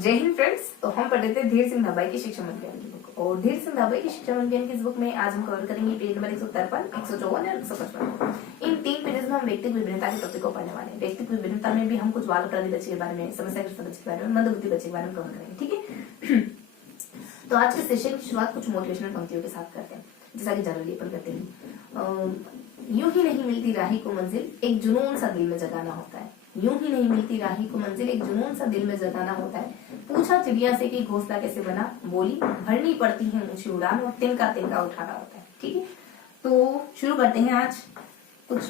जय हिंद फ्रेंड्स। तो हम पढ़ रहे थे धीर सिंह धाबाई की शिक्षा अभियान की बुक, और धीर सिंह धाबाई की शिक्षा अभियान की इस बुक में आज हम कवर करेंगे पेज नंबर 153, 154 और 155। इन 3 पेजेस में हम व्यक्तिगत विभिन्नता के टॉपिक को पढ़ने वाले हैं। व्यक्तिगत विभिन्नता में भी हम कुछ बाल अपराधी बच्चे के बारे में, समस्याग्रस्त बच्चे के बारे में, मंदबुद्धि बच्चे के बारे में कवर करेंगे। ठीक है। तो आज के सेशन की शुरुआत कुछ मोटिवेशनल पंक्तियों के साथ करते हैं, जैसा कि जनरली अपन करते हैं। यूं ही नहीं मिलती राही को मंजिल, एक जुनून सा दिल में जगाना होता है। यूं ही नहीं मिलती राही को मंजिल, एक जुनून सा दिल में जगाना होता है। पूछा चिड़िया से कि घोंसला कैसे बना, बोली भरनी पड़ती है ऊंची उड़ान और तिनका तिनका उठाना होता है। ठीक है, तो शुरू करते हैं आज कुछ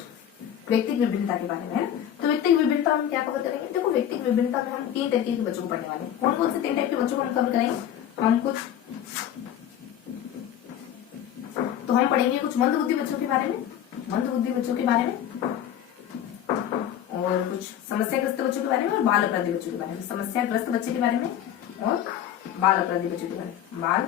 व्यक्तिगत विभिन्नता के बारे में। है तो व्यक्तिगत विभिन्नता हम क्या कवर करेंगे? देखो, व्यक्तिगत विभिन्नता में हम 3 तरीके के बच्चों को पढ़ने वाले हैं। कौन कौन से 3 टाइप के बच्चों को हम कवर करेंगे? हम पढ़ेंगे कुछ मंदबुद्धि बच्चों के बारे में, मंदबुद्धि बच्चों के बारे में, और कुछ समस्याग्रस्त बच्चों के बारे में, और बाल अपराधी बच्चों के बारे में। समस्याग्रस्त बच्चे के बारे में और बाल अपराधी बच्चों के बारे में, बाल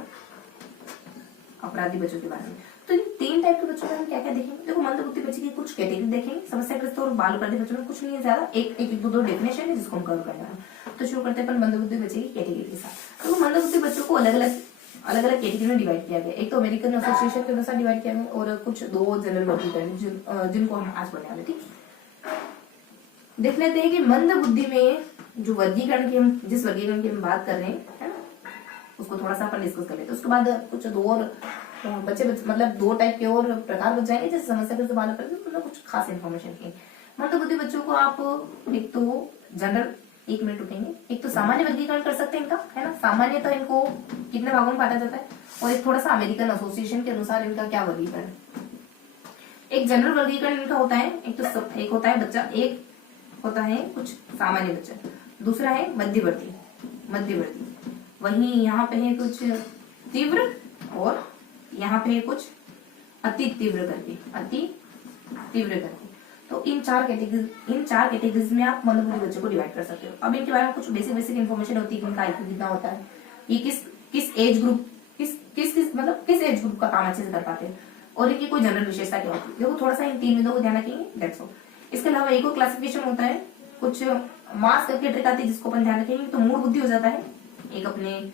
अपराधी बच्चों के बारे में। तो इन 3 टाइप के बच्चों में हम क्या क्या देखेंगे? देखो, मंदबुद्धि बच्चे की कुछ कैटेगरी देखेंगे, समस्याग्रस्त और बाल अपराधी बच्चों में कुछ नहीं है ज्यादा, एक दो डेफिनेशन है जिसको हम कवर करना है। तो शुरू करते हैं अपन मंदबुद्धि बच्चे की कैटेगरी के साथ। तो मंदबुद्धि बच्चों को अलग अलग कैटेगरी में डिवाइड किया गया। एक तो अमेरिकन एसोसिएशन के अनुसार डिवाइड किया गया, और कुछ 2 जनरल वर्गीकरण जिनको हम आज पढ़ने वाले। ठीक, देख लेते हैं कि मंदबुद्धि में जो वर्गीकरण की हम जिस वर्गीकरण की हम बात कर रहे हैं, है ना, उसको थोड़ा सा अपन डिस्कस कर लेते हैं। उसके बाद कुछ 2 और बच्चे मतलब 2 टाइप के और प्रकार बच जाएंगे, जैसे समस्या के बात करते हैं, कुछ खास इन्फॉर्मेशन की। मंदबुद्धि बच्चों को आप एक तो जनरल, 1 मिनट रुकेंगे, एक तो सामान्य वर्गीकरण कर सकते हैं इनका, है ना। सामान्य तो इनको कितने भागों में बांटा जाता है, और एक थोड़ा सा अमेरिकन एसोसिएशन के अनुसार इनका क्या वर्गीकरण। एक जनरल वर्गीकरण इनका होता है, एक होता है बच्चा, एक होता है कुछ सामान्य बच्चा, दूसरा है मध्यवर्ती, वहीं यहाँ पे है कुछ तीव्र, और यहाँ पे है कुछ अति तीव्र करके। तो इन 4 कैटेगरीज में आप मंदबुद्धि बच्चों को डिवाइड कर सकते हो। अब इनके बारे में कुछ बेसिक इन्फॉर्मेशन होती है कि इनका आईक्यू कितना होता है, ये किस एज ग्रुप किस एज ग्रुप का काम अच्छे से कर पाते हैं, और इनकी कोई जनरल विशेषता क्या होती है। देखो, थोड़ा सा इन 3 बिंदुओं को ध्यान रखेंगे, दैट्स ऑल। इसके अलावा एक और क्लासिफिकेशन होता है, कुछ मास करके ट्रिक आती है जिसको अपन ध्यान रखेंगे। तो मूड बुद्धि हो जाता है, एक अपने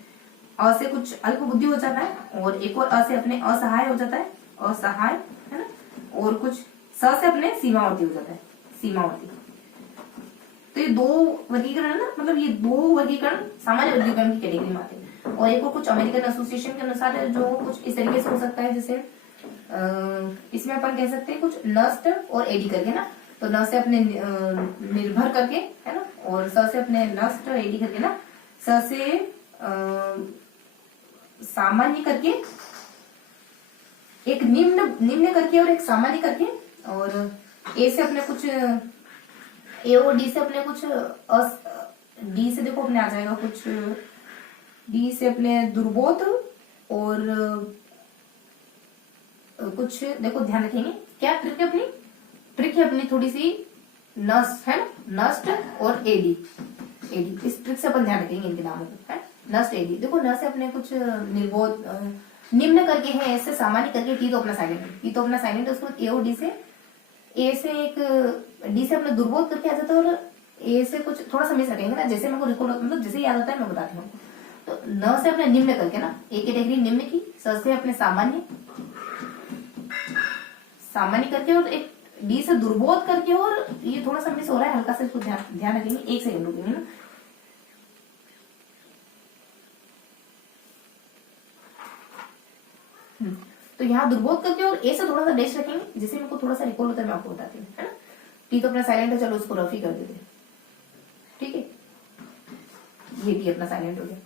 अ से कुछ अल्प बुद्धि हो जाता है, और एक और अ से अपने असहाय हो जाता है, असहाय, है ना, और कुछ स से अपने सीमावर्ती हो जाता है, सीमावर्ती। तो ये 2 वर्गीकरण है ना, मतलब ये 2 वर्गीकरण सामान्य वर्गीकरण की कैटेगरी में आते हैं। और एक और कुछ अमेरिकन एसोसिएशन के अनुसार है, जो कुछ इस तरीके से हो सकता है, जैसे इसमें अपन कह सकते हैं कुछ नस्ट और एडी करके ना। तो न से अपने निर्भर करके, है ना, और स से अपने नष्ट, एडी करके ना, स से सामान्य करके, एक निम्न करके और एक सामान्य करके, और ए से अपने कुछ, ए और डी से अपने कुछ डी से देखो अपने आ जाएगा कुछ, डी से अपने दुर्बोध, और कुछ देखो ध्यान रखेंगे क्या ट्रिक है अपनी थोड़ी सी नस्ट, है ना, नस्ट और एडी, इस ट्रिक से अपन ध्यान रखेंगे इनके नामों को, है नस्ट, एडी। देखो, न से अपने कुछ निर्बोध, निम्न करके है, ऐसे सामान्य करके, टी तो अपना साइलेंट है, उसको ए और डी से, ए से एक डी से अपना दुर्बोध करके आ जाता है, और ए से कुछ थोड़ा सा मिस रखेंगे ना, जैसे मेरे को रिकॉर्ड मतलब जैसे याद आता है मैं बताती हूँ। तो न से अपने निम्न करके ना, एक कैटेगरी निम्न की, स से अपने सामान्य करके, और एक डी से दुर्बोध करके, और ये थोड़ा सा मिस हो रहा है हल्का से, इसको ध्यान रखेंगे। 1 सेकंड रुकेंगे ना। तो यहाँ दुर्बोध करके और ए से थोड़ा सा डैश रखेंगे, जिससे मेरे को थोड़ा सा रिकॉल होता है, मैं आपको बताती हूँ, है ना। टी तो अपना साइलेंट है, चलो उसको रफ ही कर देते हैं। ठीक है, ये टी अपना साइलेंट हो गया।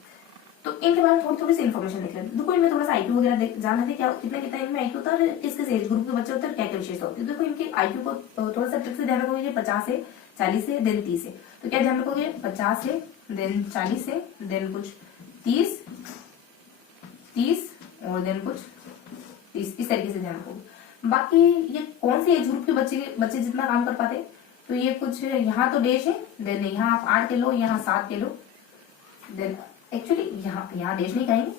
तो इनके बारे में थोड़ी सी इन्फॉर्मेशन देख लेते हैं। देखो, इनमें थोड़ा सा आईक्यू वगैरह जानना थे, क्या कितना इनमें आईक्यू होता है, किस एज ग्रुप के बच्चे होते हैं, क्या क्या विशेषता होती है। देखो, इनके आईक्यू को थोड़ा सा ट्रिक से ध्यान रखोगे, 50 से 40 से देन 30 से। तो क्या ध्यान रखोगे? 50 से देन 40 से देन कुछ 30 और देन कुछ 30, इस तरीके से ध्यान रखोगे। बाकी ये कौन सी एज ग्रुप के बच्चे जितना काम कर पाते, तो ये कुछ यहाँ तो डैश है, देन यहाँ आप 8 के लो, यहाँ 7 के लो, देन एक्चुअली यहाँ डैश नहीं कहेंगे,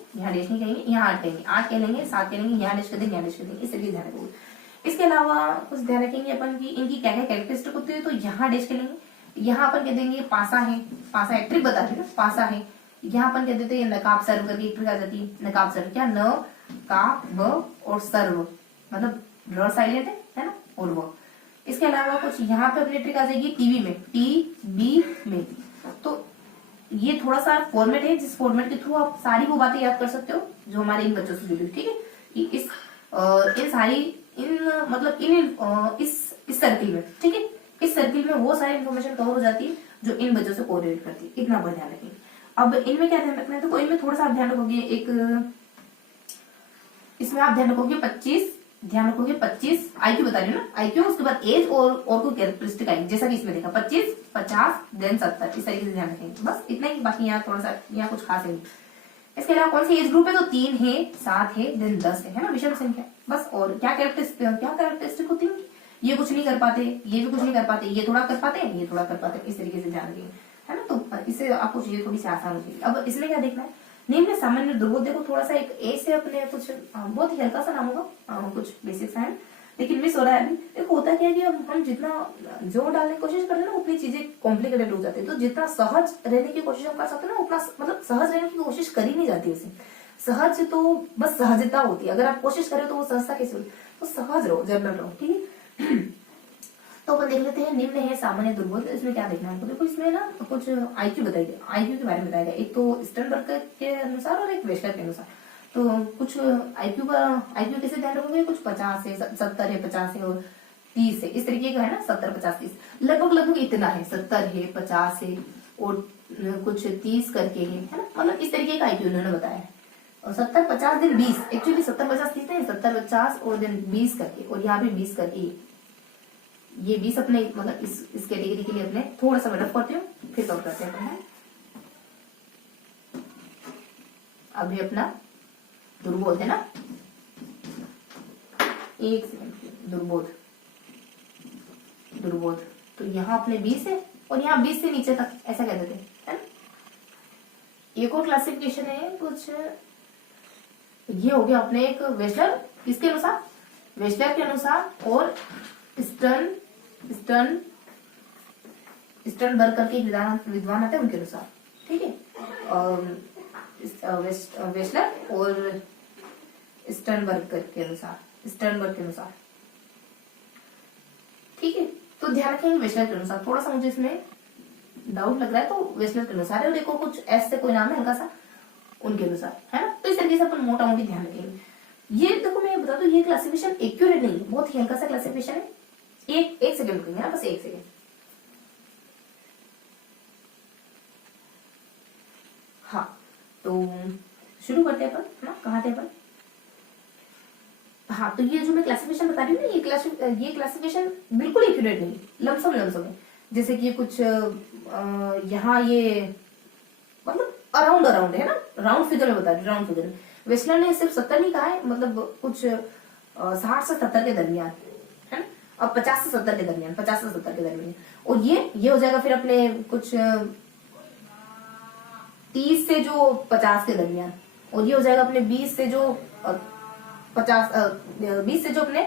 यहाँ 8 कहेंगे, 8 कह लेंगे, 7 कह लेंगे, यहाँ डैश कर देंगे, इस तरीके ध्यान रखोगे। इसके अलावा कुछ ध्यान रखेंगे अपन की इनकी क्या क्या कैरेक्टरिस्टिक होती है। तो यहाँ डैश कह लेंगे, यहाँ अपन कह देंगे पासा है, ट्रिक बता देना, पासा है, यहाँ अपन कहते थे नकाब सर्व करके एक ट्रिक आ जाती है, नकाब सर्व, क्या न का व और सर्व, मतलब र साइलेंट है ना, और वो। इसके अलावा कुछ यहाँ पे अपनी ट्रिक आ जाएगी टीवी में, टी बी में। तो ये थोड़ा सा फॉर्मेट है जिस फॉर्मेट के थ्रू आप सारी वो बातें याद कर सकते हो जो हमारे इन बच्चों से जुड़ी, ठीक है। कि इन सारी इन मतलब इन इस सर्किल में, ठीक है, इस सर्किल में वो सारी इन्फॉर्मेशन कवर हो जाती है जो इन बच्चों से कोरिलेट करती है। इतना बहुत ध्यान रखेंगे। अब इनमें क्या ध्यान रखना है, तो इनमें थोड़ा सा आप ध्यान रखोगे, एक इसमें आप ध्यान रखोगे 25 आईक्यू बता रही हूँ ना, आईक्यू, उसके बाद एज और कोई कैरेक्टरिस्टिक आएगी, जैसा कि इसमें देखा 25, 50, देन 70, इस तरीके से ध्यान रखेंगे। बस इतना ही, बाकी यहाँ थोड़ा सा यहाँ कुछ खास नहीं। इसके अलावा कौन सी एज ग्रुप है, तो 3 है, 7 है, देन 10 है ना, विषम संख्या। बस और क्या कैरेक्टरिस्टिक होती है, ये कुछ नहीं कर पाते, ये भी कुछ नहीं कर पाते, ये थोड़ा कर पाते हैं, ये थोड़ा कर पाते हैं, इस तरीके से ध्यान रखेंगे, है ना। तो इससे आपको चीजें थोड़ी सी आसान होती है। अब इसमें क्या देखना है, निम्न सामान्य दुर्बोध, देखो थोड़ा सा एक ए से अपने कुछ बहुत ही हल्का सा नाम होगा, कुछ बेसिक्स है, लेकिन मिस हो रहा है अभी। देखो होता क्या है कि हम जितना जोर डालने की कोशिश करते हैं ना, उतनी चीजें कॉम्प्लिकेटेड हो जाती है। तो जितना सहज रहने की कोशिश हम कर सकते हैं ना, उतना मतलब सहज रहने की कोशिश कर ही नहीं जाती उसे। सहज तो बस सहजता होती है, अगर आप कोशिश करें तो वो सहजता कैसे होती, तो सहज रहो, जनरल रहो, ठीक है। तो अपन देख लेते हैं, निम्न है सामान्य दुर्बोध। इसमें क्या देखना है, तो देखो इसमें ना कुछ आईक्यू बताई गई, आईक्यू के बारे में बताया गया, एक तो स्टर्नबर्ग के अनुसार और एक वेशलर के अनुसार। तो कुछ आईक्यू कैसे ध्यान रखोगे, कुछ 50 है, 70 है, 50 है और 30 है, इस तरीके का है ना, 70, 50, 30 लगभग इतना है, 70 है, 50 है और कुछ 30 करके है ना, मतलब इस तरीके का आईक्यू उन्होंने बताया है। और 70, 50 दिन 20, एक्चुअली 70, 50, 30 है, 70, 50 और दिन 20 करके, और यहाँ पे 20 करके, ये 20 अपने मतलब इस कैटेगरी के लिए अपने थोड़ा सा रफ करते हो, फिर कवर करते हैं। अभी अपना दुर्बोध है ना, एक सेकंड, दुर्बोध तो यहाँ अपने 20 है और यहाँ 20 से नीचे तक ऐसा कह देते हैं। एक और क्लासिफिकेशन है कुछ, ये हो गया अपने एक वेस्लर, किसके अनुसार, वेस्लर के अनुसार, और स्टर्नबर्ग करके विद्वान आते हैं उनके अनुसार, ठीक है। वेस्लर और स्टर्नबर्ग के अनुसार, ठीक है। तो ध्यान रखेंगे वेस्लर के अनुसार, थोड़ा सा मुझे इसमें डाउट लग रहा है, तो वेस्लर के अनुसार है। और देखो कुछ एस से कोई नाम है हल्का सा, उनके अनुसार, है ना। तो इस तरीके से अपन मोटा मोटी ध्यान रखेंगे। ये देखो मैं बता दूं, ये क्लासिफिकेशन एक्यूरेट नहीं है, बहुत ही हल्का सा क्लासिफिकेशन है। एक सेकंड रुकेंगे ना, बस एक सेकंड। हाँ, तो शुरू करते हैं अपन, है ना, कहाँ थे अपन। हाँ, तो ये जो मैं क्लासिफिकेशन बता रही हूँ ना, ये क्लासिफिकेशन बिल्कुल एक्यूरेट नहीं, लमसम है। जैसे कि कुछ यहाँ ये मतलब अराउंड है ना, राउंड फिगर में बता रही हूँ, राउंड फिगर में। वेस्लर ने सिर्फ 70 नहीं कहा है, मतलब कुछ 60 से 70 के दरमियान, है ना, और 50 से 70 के दरमियान, और ये हो जाएगा फिर अपने कुछ 30 से जो 50 के दरमियान, और ये हो जाएगा अपने 20 से जो 20 से जो अपने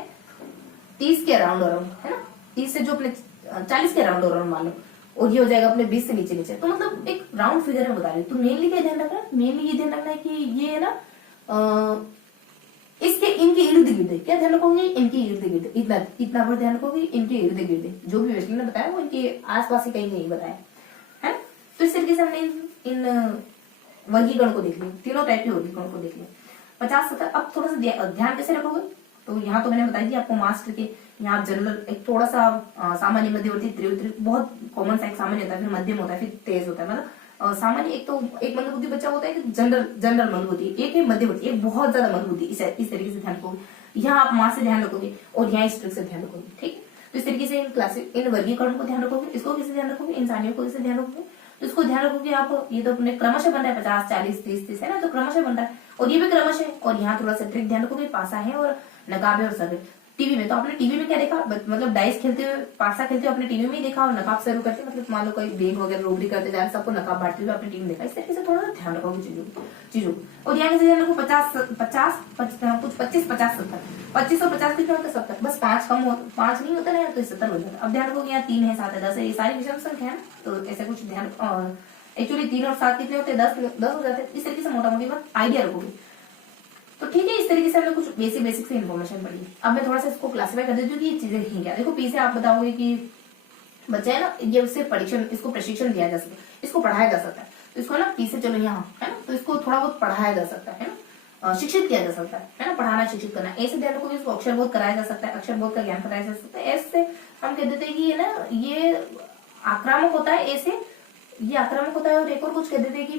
30 के अराउंड, है ना, 30 से जो अपने 40 के अराउंड मान लो, और ये हो जाएगा अपने 20 से नीचे। तो मतलब एक राउंड फिगर में बता रही हूँ। तो मेनली क्या ध्यान रखना है, मेनली ये ध्यान रखना है कि ये है ना इनके इर्द गिर्द, क्या ध्यान रखोगे, इनके इर्द गिर्द, इतना पर ध्यान रखोगे, इनके इर्द गिर्द जो भी वेस्लर ने बताया वो इनके आसपास ही कहीं नहीं बताया है। तो इस तरीके से हमने इन वर्गीकरण को देख लिया, तीनों टाइप के वर्गीकरण को देख लिया। 50, 70। अब थोड़ा सा ध्यान कैसे रखोगे, तो यहाँ तो मैंने बताई थी आपको मास्टर के, यहाँ जनरल एक थोड़ा सा सामान्य, मध्यवर्ती, तीव्र, बहुत कॉमन सा एक सामान्य होता है, फिर मध्यम होता है, फिर तेज होता है। मतलब सामान्य एक तो एक मंदबुद्धि बच्चा होता है कि जनरल मंदबुद्धि, एक है मध्यवर्ती, एक बहुत ज्यादा मंदबुद्धि। इस तरीके से ध्यान रखोगे। यहाँ आप मास से ध्यान रखोगे और यहाँ इस ट्रिक से ध्यान रखोगे, ठीक है। तो इस तरीके से इन वर्गीकरण को ध्यान रखोगे। इसको कैसे ध्यान रखोगे, इंसानियों को कैसे ध्यान रखोगे, तो इसको ध्यान रखोगे आप। ये तो अपने क्रमशः बन रहा है 50, 40, 30, 30 है ना, तो क्रमशः बन रहा है, और ये भी क्रमशः है। और यहाँ थोड़ा सा ट्रिक ध्यान रखोगे, पासा है और नकाब है और सब है। टीवी में तो आपने टीवी में क्या देखा, मतलब डाइस खेलते हुए, पासा खेलते हुए अपने टीवी में ही देखा, और नकाब शुरू करते, मतलब मान लो कोई गेम वगैरह रोबरी करते जा रहे, सबको नकाब बांटते हुए अपनी टीम देखा। इस तरीके से थोड़ा सा ध्यान रखोगे चीजों को। और यहाँ कैसे ध्यान रखो, 50, कुछ 25, 50, 70, 25 और 50 कितना होता है, 70, बस 5 नहीं होता ना, तो 70 हो जाता है। अब ध्यान रखोगे यहाँ 3 है, 7 है, 10 है, ये सारी विषम संख्या है, तो ऐसे कुछ ध्यान एक्चुअली 3 और 7 कितने होते हैं, 10 हो जाते हैं। इस तरीके से मोटा मोटी बात आइडिया रखोगे तो ठीक है। इस तरीके से हमने कुछ बेसिक से इन्फॉर्मेशन पढ़ी। अब मैं थोड़ा सा इसको क्लासिफाई कर देती हूँ कि ये चीजें हैं क्या। देखो पी से आप बताओगे कि बच्चा है ना, ये उससे परीक्षण, इसको प्रशिक्षण दिया जा सकता है, इसको पढ़ाया जा सकता है। तो इसको ना पी से चलो यहाँ है ना, तो इसको थोड़ा बहुत पढ़ाया जा सकता है ना, शिक्षित किया जा सकता है ना, पढ़ाना शिक्षित करना। ए से ध्यान को भी इसको अक्षर बोध कराया जा सकता है, अक्षर बोध का ज्ञान कराया जा सकता है। एस से हम कह देते हैं कि ये ना ये आक्रामक होता है, ए से ये आक्रामक होता है। और एक और कुछ कह देते हैं कि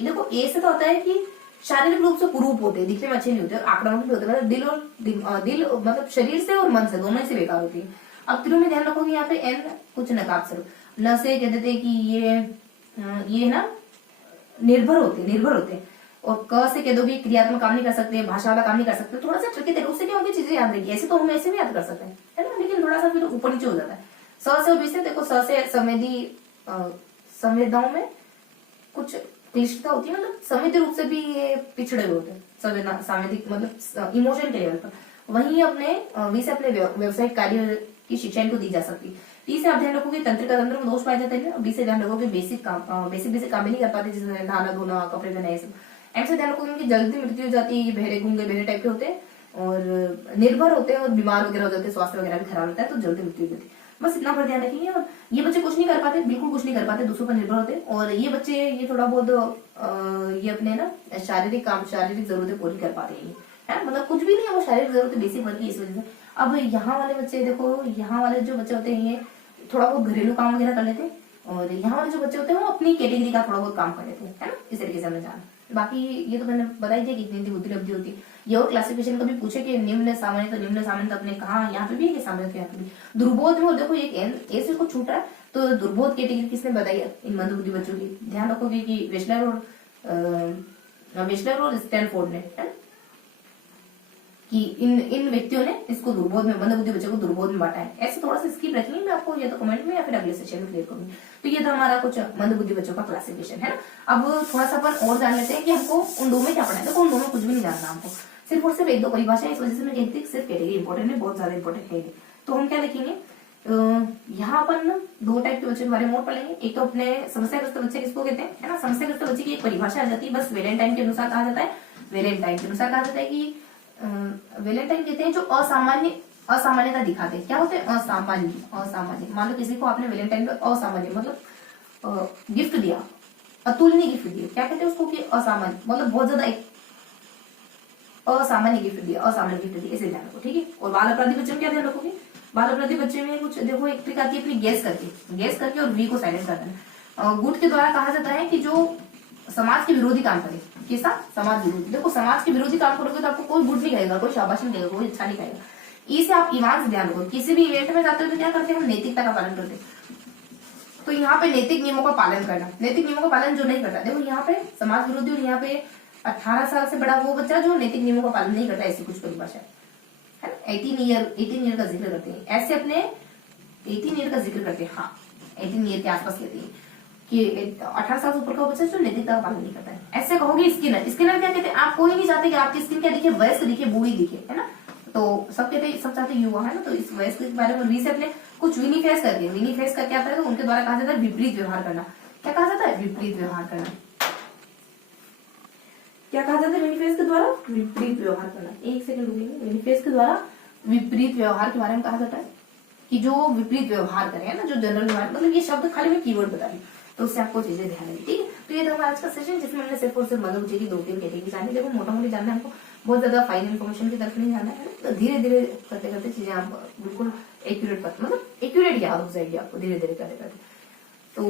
देखो ए से तो होता है कि शारीरिक रूप से कुरूप होते हैं, दिखने में अच्छे नहीं होते, और आक्रामक भी होते हैं, मतलब दिल मतलब शरीर से और मन से दोनों से बेकार होती है। अब तीनों में ध्यान रखोगे यहाँ पे एन कुछ नकाब स्वरूप, न से कह देते हैं कि ये ना निर्भर होते हैं। और क से कह दोगे क्रियात्मक काम नहीं कर सकते, भाषा वाला काम नहीं कर सकते। थोड़ा सा ट्रिकी तरीके से क्या होगी, चीजें याद रहेगी। ऐसे तो हम ऐसे भी याद कर सकते हैं है ना, लेकिन थोड़ा सा फिर ऊपर नीचे हो जाता है। स से और बी से देखो, स से संवेदनाओं में कुछ क्लिष्टता होती है, मतलब संवेदी रूप से भी ये पिछड़े हुए होते हैं, संवेदिक मतलब इमोशन के लेवल पर। वहीं अपने वी से अपने व्यवसायिक कार्य की शिक्षा इनको दी जा सकती है। टी से आप ध्यान रखोगे तंत्रिका तंत्र में दोष पाए जाते हैं। बी से ध्यान रखोगे बेसिक काम भी नहीं कर पाते, जिसमें नहाना धोना कपड़े धोना ये सब। एम से ध्यान रखोगे कि जल्दी मृत्यु हो जाती है, ये बहरे गूंगे बहरे टाइप के होते हैं और निर्भर होते हैं और बीमार वगैरह हो जाते हैं, स्वास्थ्य वगैरह भी खराब होता है तो जल्दी मृत्यु हो जाती है। बस इतना पर ध्यान रखेंगे। और ये बच्चे कुछ नहीं कर पाते, बिल्कुल कुछ नहीं कर पाते, दूसरों पर निर्भर होते हैं। और ये बच्चे ये थोड़ा बहुत ये अपने ना शारीरिक जरूरतें पूरी कर पाते हैं, है मतलब कुछ भी नहीं है, वो शारीरिक जरूरतें बेसिक वर्ग की इस वजह से। अब यहाँ वाले बच्चे देखो, यहाँ वाले जो बच्चे होते हैं ये थोड़ा बहुत घरेलू काम वगैरह कर लेते हैं, और यहाँ वाले जो बच्चे होते हैं वो अपनी कैटेगरी का थोड़ा बहुत काम कर लेते हैं, है ना। इस तरीके से हमने जाना। बाकी ये तो मैंने बताई थी कि इतनी बुद्धि लब्धि होती है। ये और क्लासिफिकेशन कभी पूछे कि निम्न सामान्य, तो निम्न सामान्य तो अपने कहा यहाँ पे भी है, सामान्य तो यहाँ पे भी। दुर्बोध में देखो एक ए से कुछ छूट रहा है, तो दुर्बोध कैटेगरी किसने बताई है, इन मंदबुद्धि बच्चों की। ध्यान रखोगे कि वेस्लर और स्टैनफोर्ड ने, है ना, कि इन व्यक्तियों ने इसको दुर्बोध में, मंदबुद्धि बच्चों को दुर्बोध में बांटा है। ऐसे थोड़ा सा स्किप रखेंगे, मैं आपको या तो कमेंट में या फिर अगले सेशन में क्लियर करूंगी। तो ये था हमारा कुछ मंदबुद्धि बच्चों का क्लासिफिकेशन, है ना। अब थोड़ा सा अपन और जान लेते हैं कि हमको उन दो में क्या पढ़ना है। देखो उन दो में कुछ भी नहीं जानना हमको, सिर्फ और सिर्फ एक दो परिभाषा। इस वजह से मैं कहती हूँ सिर्फ कैटेगरी इंपॉर्टेंट है, बहुत ज्यादा इंपॉर्टेंट है। तो हम क्या लिखेंगे, यहाँ पर ना दो टाइप के बच्चों के बारे में और पढ़ेंगे। एक तो अपने समस्याग्रस्त बच्चे किसको कहते हैं, है ना। समस्याग्रस्त बच्चे की एक परिभाषा आ जाती है, बस वेलेंटाइन के अनुसार कहा जाता है। वेलेंटाइन के अनुसार कहा जाता है कि वेलेंटाइन कहते हैं जो असामान्यता दिखाते हैं। क्या होते हैं, असामान्य। मान लो किसी को आपने वेलेंटाइन पर असामान्य मतलब गिफ्ट दिया, अतुलनीय गिफ्ट दिया, क्या कहते हैं उसको कि असामान्य, मतलब बहुत ज्यादा एक असामान्य गिफ्ट दिया, इसे ध्यान रखो, ठीक है। और बाल अपराधी बच्चे में क्या ध्यान रखोगे, बाल अपराधी बच्चे में कुछ देखो एक ट्रिक आती है अपनी गैस करके और वी को साइलेंट कर देना। गुट के द्वारा कहा जाता है कि जो समाज के विरोधी काम करे, कैसा, समाज विरोधी। देखो समाज के विरोधी काम करोगे तो आपको कोई गुड नहीं कहेगा, कोई शाबाशी नहीं कहेगा, कोई अच्छा नहीं कहेगा। ई से आप ईमान से ध्यान रखो। किसी भी इवेंट में जाते हो तो क्या करते हैं हम, नैतिकता का पालन करते हैं। तो यहाँ पे नैतिक नियमों का पालन करना, नैतिक नियमों का पालन जो नहीं करता, देखो यहाँ पे समाज विरोधी, और यहाँ पे 18 साल से बड़ा वो बच्चा जो नैतिक नियमों का पालन नहीं करता, ऐसी कुछ परिभाषा है ना। 18 ईयर का जिक्र करते हैं, ऐसे अपने 18 ईयर का जिक्र करते हैं, हाँ 18 ईयर के आसपास कहते हैं कि 18 साल से ऊपर का बच्चा जो नैतिकता का पालन नहीं करता है। ऐसे कहोगे स्किनर क्या कहते हैं, आप कोई नहीं चाहते कि आपकी स्किन क्या दिखे, वयस्क दिखे, बूढ़ी दिखे, है ना। तो सब कहते हैं, सब चाहते युवा, है ना। तो इस वयस्क के बारे में वी से अपने कुछ विनिफेस करके, विनिफेस का क्या आता है, तो उनके द्वारा कहा जाता है विपरीत व्यवहार करना। क्या कहा जाता है, विपरीत व्यवहार करना। क्या कहा जाता है विनिफेस के द्वारा, विपरीत व्यवहार करना। एक सेकंड रुकेंगे। विनिफेस के द्वारा विपरीत व्यवहार के बारे में कहा जाता है कि जो विपरीत व्यवहार करे, है ना, जो जनरल व्यवहार, मतलब ये शब्द खाली मैं कीवर्ड बता रही हूँ, तो उससे आपको चीजें ध्यान रखनी, ठीक है। तो ये था हमारा आज का सेशन, जिसमें हमने सिर्फ और सिर्फ मंदबुद्धि की 2-3 कैटेगरी जानी। देखो मोटा मोटी जानना है हमको, बहुत ज्यादा फाइनल इन्फॉर्मेशन की तरफ नहीं जाना है, तो धीरे धीरे करते करते चीजें आप बिल्कुल एक्यूरेट मतलब एक्यूरेट याद हो जाएगी आपको धीरे धीरे करते करते। तो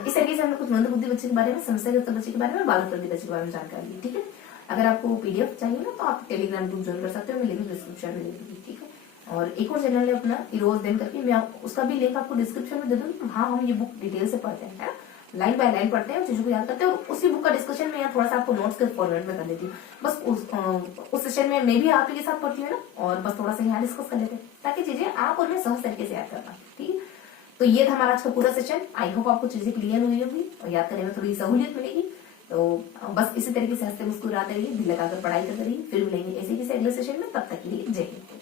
इस तरीके से हमने कुछ मंदबुद्धि बच्चे के बारे में, समस्याग्रस्त बच्चे के बारे में, बाल अपराधी बच्चे के बारे में जानकारी ली, ठीक है। अगर आपको पीडीएफ चाहिए ना तो आप टेलीग्राम ग्रुप ज्वाइन कर सकते हो, मैं लिंक डिस्क्रिप्शन में दे दूंगी, ठीक है। और एक और चैनल है अपना इरोज देन करके, मैं उसका भी लिंक आपको डिस्क्रिप्शन में दे दूंगी। हाँ, हम ये बुक डिटेल से पढ़ते हैं, लाइन बाय लाइन पढ़ते हैं, चीजों को याद करते हैं, और उसी बुक का डिस्कशन में यहाँ थोड़ा सा आपको नोट्स के फॉर्मेट में कर देती हूँ। बस उस सेशन में मैं भी आप ही के साथ पढ़ती हूँ ना, और बस थोड़ा सा यहाँ डिस्कस कर लेते हैं, ताकि चीजें आप और मैं सहज तरीके से याद कर पाए, ठीक है। तो ये था हमारा आज का पूरा सेशन। आई होप आपको चीजें क्लियर हुई होगी और याद करने में थोड़ी सहूलियत मिलेगी। तो बस इसी तरीके से हंसते मुस्कुराते रहिए, दिल लगाकर पढ़ाई करते रहिए। फिर मिलेंगे ऐसे किसी अगले सेशन में, तब तक के लिए जय हिंद।